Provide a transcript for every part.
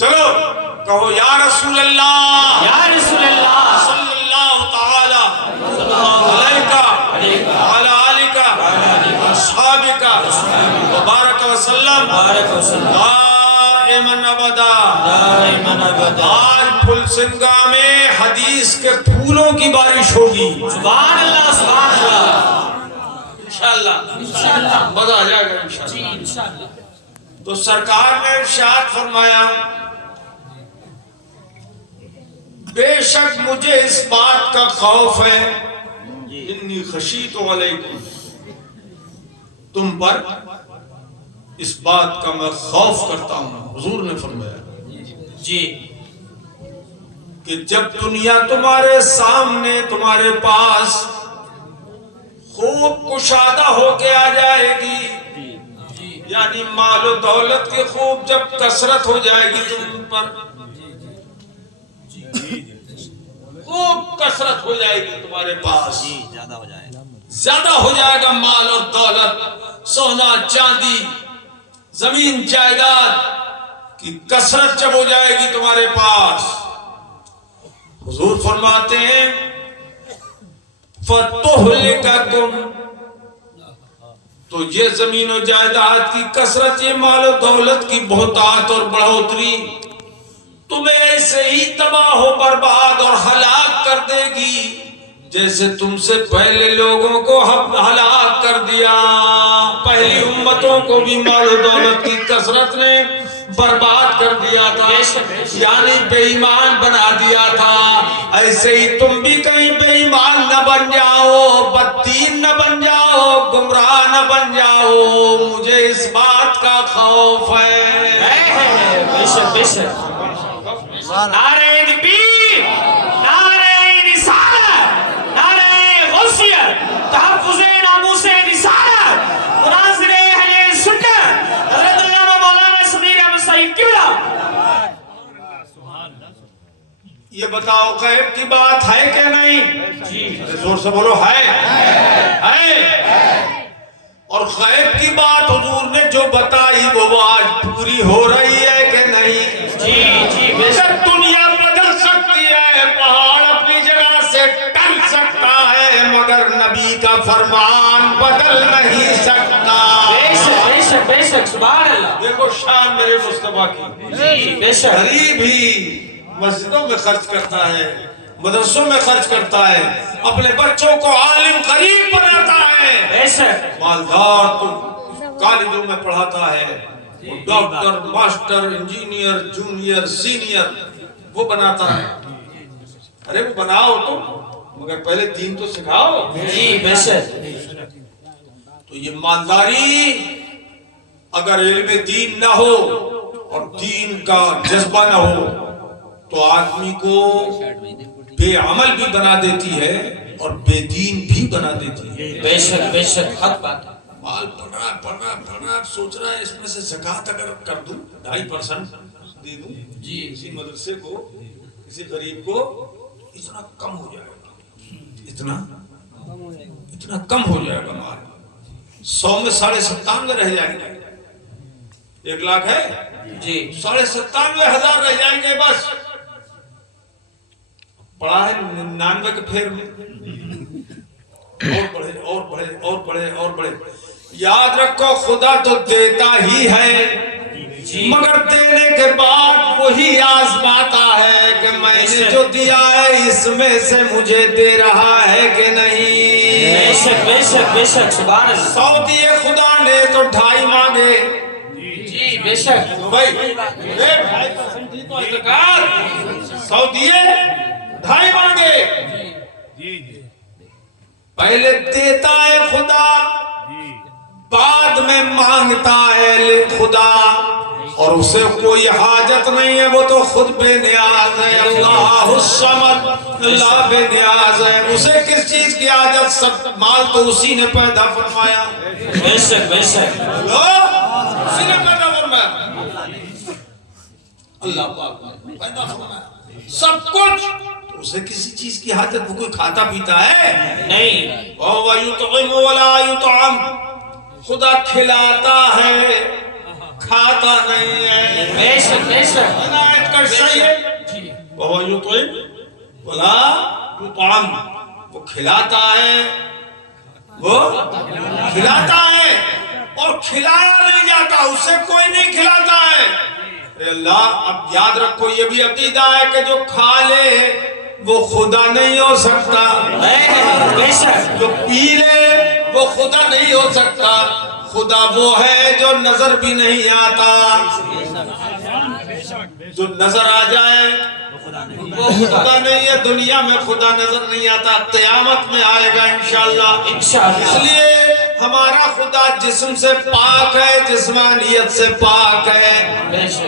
چلو کہو یا رسول اللہ، یا رسول اللہ صلی اللہ تعالی علیکہ وعلی آلکہ اصحابکہ وبارک وسلم دائماً ابدا۔ آج پھل سنگا میں حدیث کے پھولوں کی بارش ہوگی، سبحان اللہ سبحان اللہ، انشاءاللہ مزہ آ جائے گا انشاءاللہ۔ تو سرکار نے ارشاد فرمایا بے شک مجھے اس بات کا خوف ہے، انی خشیت علیکم، تم پر اس بات کا میں خوف کرتا ہوں، حضور نے فرمایا جی کہ جب دنیا تمہارے سامنے تمہارے پاس خوب کشادہ ہو کے آ جائے گی، یعنی مال و دولت کی خوب جب کثرت ہو جائے گی تم پر، خوب کثرت ہو جائے گی تمہارے پاس، زیادہ ہو جائے گا مال اور دولت، سونا چاندی زمین جائیداد کی کثرت جب ہو جائے گی تمہارے پاس، حضور فرماتے ہیں فَتُحْلِكَكُمْ، تو یہ زمین و جائیداد کی کثرت، یہ مال و دولت کی بہتات اور بڑھوتری تمہیں ایسے ہی تباہ و برباد اور ہلاک کر دے گی جیسے تم سے پہلے لوگوں کو ہلاک کر دیا۔ پہلی امتوں کو بھی مال و دولت کی کثرت نے برباد کر دیا تھا، یعنی بے ایمان بنا دیا تھا، ایسے ہی تم بھی کہیں بے ایمان نہ بن جاؤ، بددین نہ بن جاؤ، گمراہ نہ بن جاؤ، مجھے اس بات کا خوف ہے۔ بے شک بے شک، نعرہ تکبیر، نعرہ رسالت، نعرہ غوثیت، تحفظ ناموس رسالت، مناظر اہل سنت، حضرت علامہ مولانا صدیق احمد صاحب قبلہ۔ یہ بتاؤ غیب کی بات ہے کہ نہیں؟ زور سے بولو ہے، اور غیب کی بات حضور نے جو بتائی وہ آج پوری ہو رہی ہے کہ نہیں؟ جی بے شک، دنیا بدل سکتی ہے، پہاڑ اپنی جگہ سے ٹل سکتا ہے، مگر نبی کا فرمان بدل نہیں سکتا۔ بے شک بے شک بے شک، سبحان اللہ۔ دیکھو شان میرے مصطفیٰ کی، جی بے شک، غریب ہی مسجدوں میں خرچ کرتا ہے، مدرسوں میں خرچ کرتا ہے، اپنے بچوں کو عالم غریب بناتا ہے، بے شک، مالدار تو کالجوں میں پڑھاتا ہے، doctor, master, engineer, junior, senior وہ بناتا ہے۔ ارے وہ بناؤ تو، مگر پہلے دین تو سکھاؤ۔ جی بے شک، تو یہ مالداری اگر علم دین نہ ہو اور دین کا جذبہ نہ ہو تو آدمی کو بے عمل بھی بنا دیتی ہے اور بے دین بھی بنا دیتی ہے۔ بے شک بے شک، حق بات ہے۔ مال پڑھنا سوچ رہا ہے اس میں سے زکوٰۃ اگر کر دوں 2.5% دے دوں جی کسی مدرسے کو، کسی غریب کو، اتنا کم ہو جائے گا، اتنا کم ہو جائے گا مال، 100 میں 97.5 رہ جائیں گے، 1 لاکھ ہے جی 97,500 رہ جائیں گے بس۔ پڑھا ہے 99 کے پھر میں اور بڑھے اور بڑھے اور بڑھے اور بڑھے۔ یاد رکھو خدا تو دیتا ہی ہے، مگر دینے کے بعد وہی آزماتا ہے کہ میں نے جو دیا ہے اس میں سے مجھے دے رہا ہے کہ نہیں۔ بے شک بے شک بے شک، سبحان اللہ۔ 100 دیے خدا نے تو 2.5 مانگے، جی بے شک، بھائی 2.5% دی تو زکوٰۃ، 100 دیے 2.5 مانگے۔ پہلے دیتا ہے خدا، بعد میں مانگتا ہے خدا، اور اسے کوئی حاجت نہیں ہے، وہ تو خود بے نیاز ہے۔ اللہ الصمد، اللہ بے نیاز ہے، اسے کس چیز کی حاجت؟ سب مال تو اسی نے پیدا فرمایا، بے شک بے شک، اسی نے پیدا فرمایا، اللہ پاک نے پیدا فرمایا سب کچھ، اسے کسی چیز کی حاجت؟ وہ کوئی کھاتا پیتا ہے نہیں، وَهُوَ يُطْعِمُ وَلَا يُطْعَمُ، خدا کھلاتا ہے کھاتا نہیں ہے. بے شک بے شک عنایت کا صحیح ہے. وہ یطعم ولا یطعم، وہ کھلاتا ہے، وہ کھلاتا ہے اور کھلایا نہیں جاتا، اسے کوئی نہیں کھلاتا ہے. اے اللہ اب یاد رکھو یہ بھی عقیدہ ہے کہ جو کھا لے وہ خدا نہیں ہو سکتا، بے شک جو پی لے وہ خدا نہیں ہو سکتا. خدا وہ ہے جو نظر بھی نہیں آتا، جو نظر آ جائے وہ خدا نہیں ہے. دنیا میں خدا نظر نہیں آتا، قیامت میں آئے گا انشاءاللہ. اس لیے ہمارا خدا جسم سے پاک ہے، جسمانیت سے پاک ہے،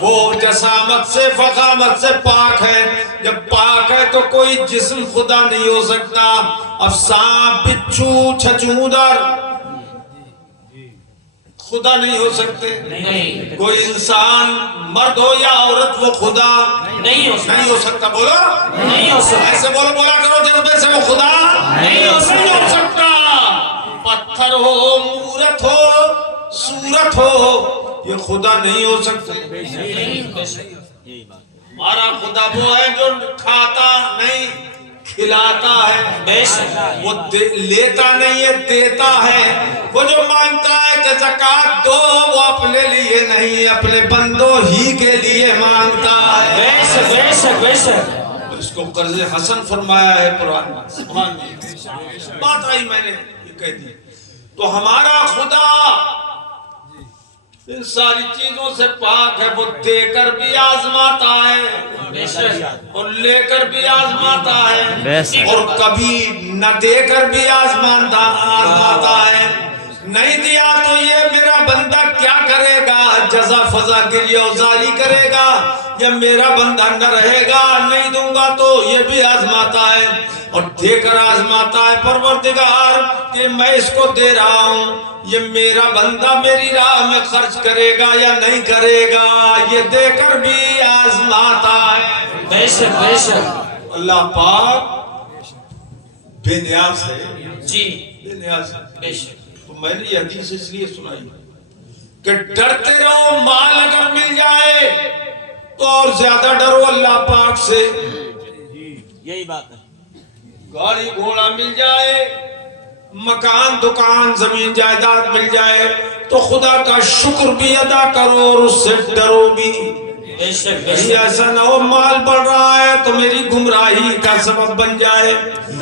وہ جسامت سے فخامت سے پاک ہے. جب پاک ہے تو کوئی جسم خدا نہیں ہو سکتا. اب سانپ بچھو چھچھودر خدا نہیں ہو سکتے. کوئی انسان مرد ہو یا عورت وہ خدا نہیں ہو سکتا. بولو نہیں ہو سکتا. ایسے بولو، بولا کرو جذبے سے، وہ خدا نہیں ہو سکتا. پتھر ہو، مورت ہو، صورت ہو، یہ خدا نہیں ہو سکتے. ہمارا خدا وہ ہے جو کھاتا نہیں، کھلاتا ہے. وہ لیتا نہیں ہے، دیتا ہے. وہ جو مانگتا ہے کہ زکاة دو، وہ اپنے لیے نہیں اپنے بندوں ہی کے لیے مانگتا ہے. بے شک بے شک بے شک. اس کو قرض حسن فرمایا ہے قرآن میں. بات آئی میں نے یہ کہہ دی. تو ہمارا خدا ان ساری چیزوں سے پاک ہے. وہ دے کر بھی آزماتا ہے اور لے کر بھی آزماتا ہے، اور کبھی نہ دے کر بھی آزماتا ہے. نہیں دیا تو یہ میرا بندہ کیا کرے گا؟ جزا فضا کے لیے اوزاری کرے گا، یا میرا بندہ نہ رہے گا. نہیں دوں گا تو یہ بھی آزماتا ہے اور دے کر آزماتا ہے. پروردگار کہ میں اس کو دے رہا ہوں، یہ میرا بندہ میری راہ میں خرچ کرے گا یا نہیں کرے گا، یہ دے کر بھی آزماتا ہے. بے شک بے شک. اللہ پاک بے نیاز ہے جی بے نیاز ہے. بے شک. تو میں نے یہ حدیث اس لیے سنائی کہ ڈرتے رہو، مال اگر مل جائے تو اور زیادہ ڈرو اللہ پاک سے. یہی بات ہے. گاڑی گھوڑا مل جائے، مکان دکان زمین جائیداد مل جائے تو خدا کا شکر بھی ادا کرو اور اس سے ڈرو بھی. ایسا نہ ہو مال بڑھ رہا ہے تو میری گمراہی کا سبب بن جائے.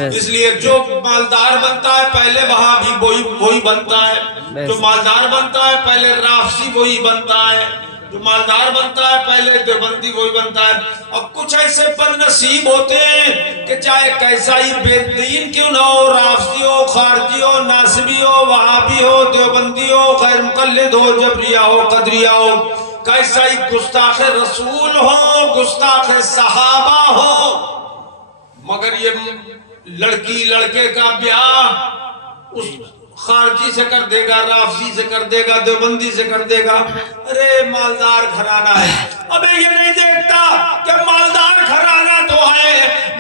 اس لیے جو مالدار بنتا ہے پہلے وہابی وہی بنتا ہے، جو مالدار بنتا ہے پہلے رافضی وہی بنتا ہے، جو مالدار بنتا ہے پہلے دیوبندی وہی بنتا ہے. اب کچھ ایسے بد نصیب ہوتے ہیں کہ چاہے کیسا ہی بے دین کیوں نہ ہو، رافضی ہو، خارجی ہو، ناصبی ہو، وہابی ہو، دیوبندی ہو، غیر مقلد ہو، جبریہ ہو، قدریہ ہو، کیسا ہی گستاخ رسول ہو، گستاخ صحابہ ہو، مگر یہ لڑکی لڑکے کا بیاہ اس خارجی سے کر دے گا، رافضی سے کر دے گا، دیوبندی سے کر دے گا. ارے مالدار گھرانہ ہے. ابے یہ نہیں دیکھتا کہ مالدار گھرانہ تو ہے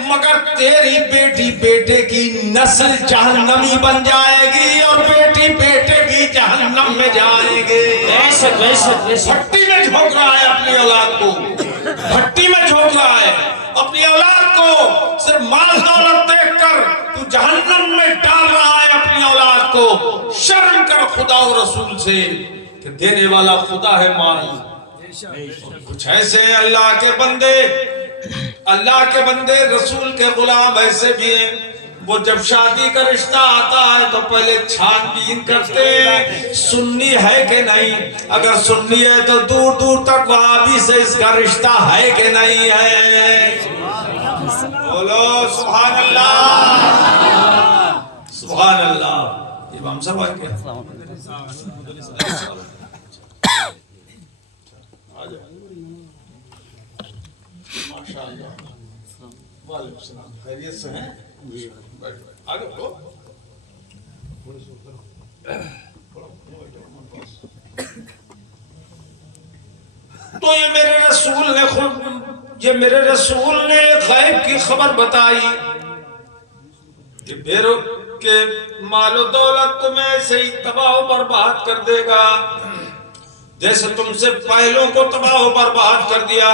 مگر تیری بیٹی بیٹے کی نسل جہنمی بن جائے گی اور بیٹی بیٹے بھی جہنم میں جائیں گے. بھٹی میں جھونک رہا ہے اپنی اولاد کو، بھٹی میں جھونک رہا ہے اپنی اولاد کو. صرف مال دولت دیکھ کر تو جہنم میں ڈال رہا ہے اپنی اولاد کو. شرم کر خدا و رسول سے کہ دینے والا خدا ہے مال. کچھ ایسے اللہ کے بندے رسول کے غلام ایسے بھی ہیں، وہ جب شادی کا رشتہ آتا ہے تو پہلے چھان بین کرتے ہیں سنی ہے کہ نہیں. اگر سنی ہے تو دور دور تک وہابی سے اس کا رشتہ ہے کہ نہیں ہے. بولو سبحان اللہ سبحان اللہ. امام صاحب آئے کیا؟ ماشاءاللہ. وعلیکم السلام. خیریت سے ہیں؟ آگے بڑھو. تو یہ میرے رسول نے غیب کی خبر بتائی کہ مال و دولت تمہیں ایسے ہی تباہ و برباد کر دے گا. جیسے تم سے پہلوں کو تباہ و برباد کر دیا.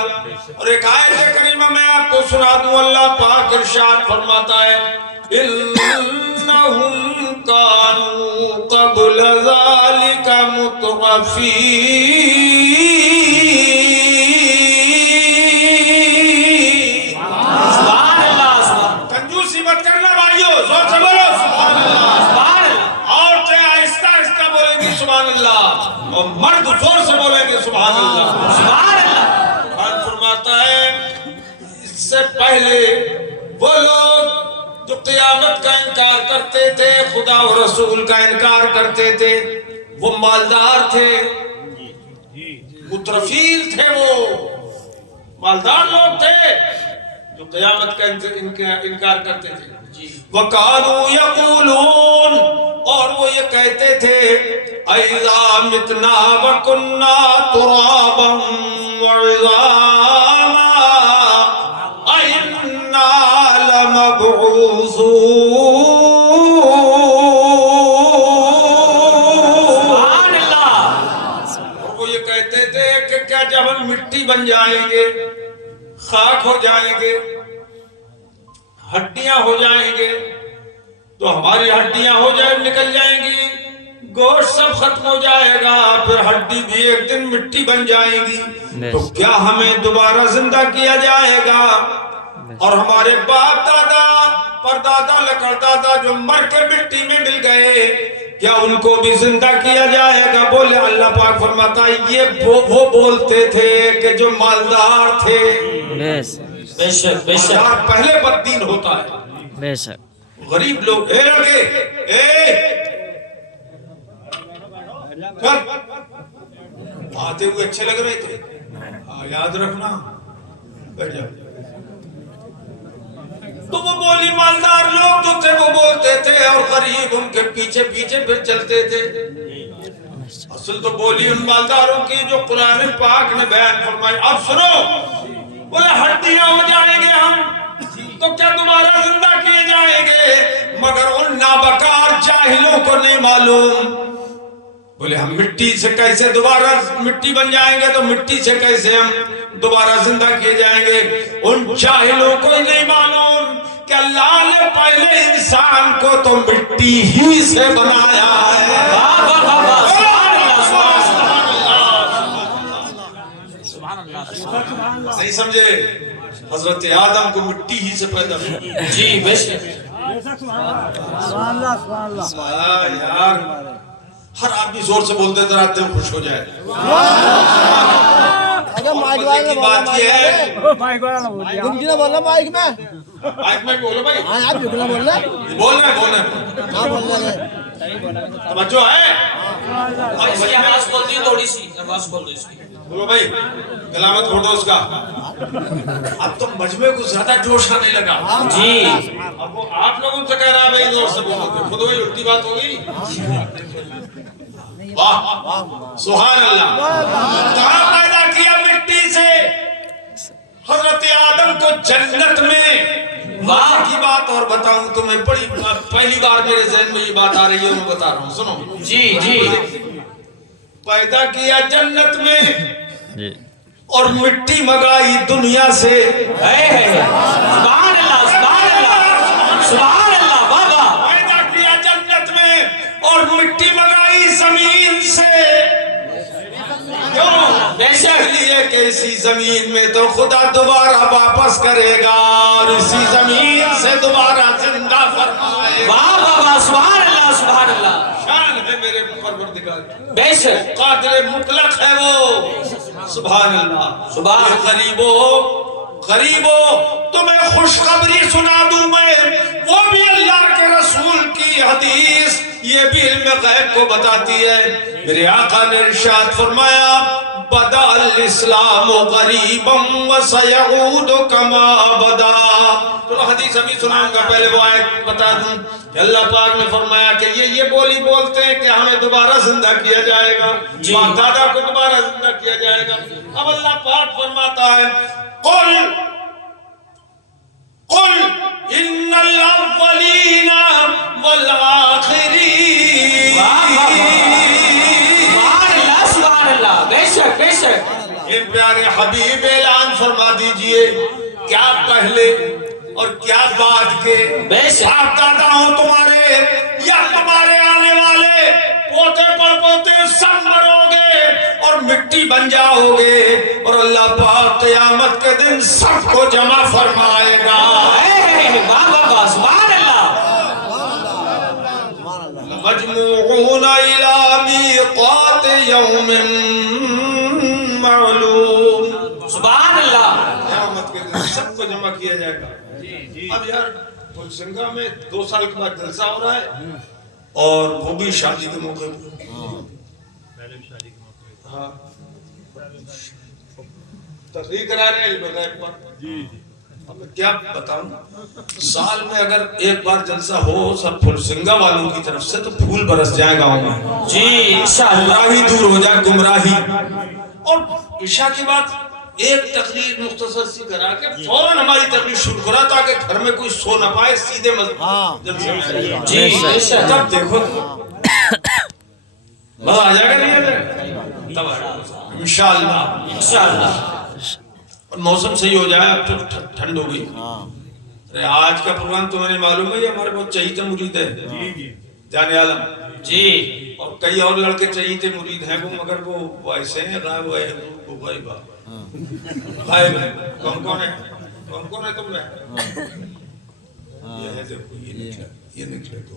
اور ایک آیت کریمہ میں آپ کو سنا دوں. اللہ پاک ارشاد فرماتا ہے انہم کانوا قبل ذالک مترفین. کنجوسی مت کرنا بھائیو, زور سے بولو سبحان اللہ. عورتیں آہستہ آہستہ بولیں گی سبحان اللہ, اور مرد زور سے بولیں گے سبحان اللہ. سبحان اللہ. قرآن فرماتا ہے اس سے پہلے وہ لوگ جو قیامت کا انکار کرتے تھے, خدا و رسول کا انکار کرتے تھے, وہ مالدار تھے, مترفیل تھے, وہ مالدار لوگ تھے جو قیامت کا انکار کرتے تھے. وَقَالُوا يَقُولُونَ, اور وہ یہ کہتے تھے اَإِذَا مِتْنَا وَكُنَّا تُرَابًا وَعِظَامًا أَإِنَّا لَمَبْعُوثُونَ. اور وہ یہ کہتے تھے کہ کیا جب ہم مٹی بن جائیں گے, خاک ہو جائیں گے, ہڈیاں ہو جائیں گے, تو ہماری ہڈیاں ہو جائیں نکل جائیں گی, گوشت سب ختم ہو جائے گا, پھر ہڈی بھی ایک دن مٹی بن جائے گی, تو کیا ہمیں دوبارہ زندہ کیا جائے گا؟ اور ہمارے باپ دادا پردادا لکڑدادا جو مر کے مٹی میں مل گئے, کیا ان کو بھی زندہ کیا جائے گا؟ بولے اللہ پاک فرماتا ہے یہ وہ بولتے تھے کہ جو مالدار تھے. بے شک بے شک مالدار پہلے بددین ہوتا ہے. بے شک. غریب لوگ اے لڑکے چل آتے ہوئے اچھے لگ رہے تھے, یاد رکھنا بیٹھ جاؤ. تو وہ بولی مالدار لوگ جو تھے وہ بولتے تھے, اور غریب ان کے پیچھے پیچھے پھر چلتے تھے. اصل تو بولی ان مالداروں کی جو قرآن پاک نے بیان فرمائی. اب سنو, بولے ہڈیاں ہو جائیں گے ہم تو کیا دوبارہ زندہ کیے جائیں گے؟ مگر ان نابکار جاہلوں کو نہیں معلوم. بولے ہم مٹی سے کیسے دوبارہ مٹی بن جائیں گے, تو مٹی سے کیسے ہم دوبارہ زندہ کیے جائیں گے؟ ان جاہلوں کو ہی نہیں معلوم کہ اللہ نے پہلے انسان کو تو مٹی ہی سے بنایا ہے. نہیں سمجھے؟ حضرت آدم کو مٹی ہی سے پیدا کیا. جی بے شک. یار ہر آدمی زور سے بولتے ذرا دل خوش ہو جائے. مزے کی بات یہ ہے, مائک میں بولو بھائی, بول رہے توجہ ہے. آواز کھول دی, تھوڑی سی آواز کھول دی اس کی. بولو بھائی, گلا مت پھوڑو اس کا. اب تو مجمع کو زیادہ جوش آنے لگا. جی اب وہ آپ لوگوں سے کہہ رہا ہے بھائی زور سے بولو, خود وہی الٹی بات ہوگی. واہ سبحان اللہ. کہاں پیدا کیا؟ مٹی سے. حضرت آدم کو جنت میں. واہ کی بات اور بتاؤں تمہیں, بڑی پہلی بار میرے ذہن میں یہ بات آ رہی ہے, میں بتا رہا ہوں, سنو. جی جی. پیدا کیا جنت میں اور مٹی منگائی دنیا سے. سبحان اللہ سبحان اللہ سبحان اللہ. بابا پیدا کیا جنت میں اور مٹی منگائی زمین سے. کیوں؟ اس لیے کہ اسی زمین میں تو خدا دوبارہ واپس کرے گا, اور اسی زمین سے دوبارہ زندہ فرمائے گا. واہ بابا سبحان اللہ سبحان اللہ. شان ہے میرے پروردگار کی. بے شک قادر مطلق ہے وہ. سبحان اللہ. سبحان. غریبو تمہیں خوشخبری سنا دوں میں, وہ بھی اللہ کے رسول کی حدیث, یہ بھی علم غیب کو بتاتی ہے. میرے آقا نے ارشاد فرمایا بدا الاسلام غریبا وسيعود كما بدا. تو حدیث ابھی سناؤں گا, پہلے وہ آیت بتا دوں کہ اللہ پاک نے فرمایا کہ یہ بولی بولتے ہیں کہ ہمیں دوبارہ زندہ کیا جائے گا, باپ دادا کو دوبارہ زندہ کیا جائے گا. اب اللہ پاک فرماتا ہے قل ان الاولین والآخرین. سبحان اللہ سبحان اللہ. بے میرے پیارے حبیب اعلان فرما دیجئے کیا پہلے اور کیا بعد کے باپ دادا ہوں تمہارے یا تمہارے آنے والے پوتے پر پوتے سب مرو گے اور مٹی بن جاؤ گے اور اللہ پاک قیامت کے دن سب کو جمع فرمائے گا. سبحان اللہ. مجموعون الى میقات یوم معلوم. سبحان اللہ. قیامت کے دن سب کو جمع کیا جائے گا. اب یار پھلسنگا میں 2 سال کے بعد جلسہ ہو رہا ہے اور وہ بھی شادی کے موقع پر. ہاں تقریر کرا رہے ہیں بغیر پر. اب میں کیا بتاؤں, سال میں اگر ایک بار جلسہ ہو سب پھلسنگا والوں کی طرف سے تو پھول برس جائے گاؤں میں. جی انشاءاللہ. گمراہی دور ہو جائے, گمراہی. اور عشاء کے بعد ایک تقریر مختصر سی کرا کے فوراً ہماری تقریر شروع کرا تاکہ گھر میں کوئی سو نہ پائے, سیدھے جلسے میں. جی تب دیکھو مزہ آ جائے گا. نہیں آ جائے گا انشاءاللہ. انشاءاللہ. اور موسم صحیح ہو جائے. اب تو ٹھنڈ ہو گئی. ارے آج کا پروگرام تمہیں معلوم ہے, یہ ہمارے بہت چہیتے مرید ہے جانے عالم. جی اور کئی اور لڑکے چہیتے مرید ہیں وہ, مگر وہ ایسے ہیں غائب ہوئے ہیں. وہ غائب ہے. کون کون ہے تم میں؟ یہ نکلے تو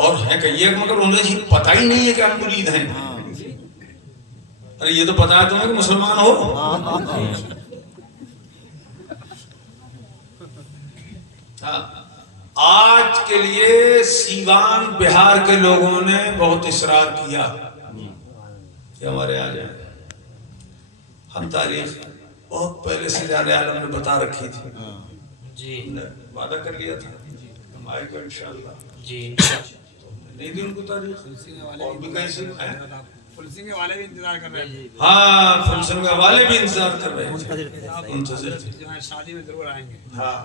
اور ہے کہ یہ, مگر انہیں ہی پتہ ہی نہیں ہے کہ ہم مرید ہیں. ارے یہ تو پتہ ہے تمہیں کہ مسلمان ہو. آج کے لیے سیوان بہار کے لوگوں نے بہت اصرار کیا کہ ہمارے آ جائیں. ہم تاریخ بہت پہلے سے جانے عالم نے بتا رکھی تھی. جی وعدہ کر لیا تھا ہم آئے گا انشاءاللہ. جی نہیں دی ان کو تاریخ. اور بھی کہیں سے فلسنگے والے بھی انتظار کر رہے ہیں. ہاں فلسنگا والے بھی انتظار کر رہے ہیں. منتظر تھے. شادی میں ضرور آئیں گے. ہاں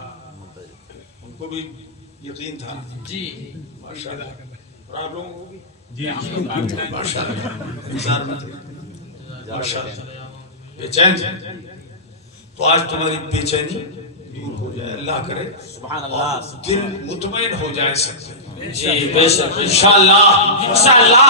ان کو بھی یقین تھا. جی ماشاءاللہ. اور آپ لوگوں کو بھی جی ماشاءاللہ انتظار میں تھے. ماشاءاللہ بےچین تھے. تو آج تمہاری بےچینی دور ہو جائے اللہ کرے. سبحان اللہ. دل مطمئن ہو جائے سب سے. جی بے شک انشاءاللہ. انشاءاللہ.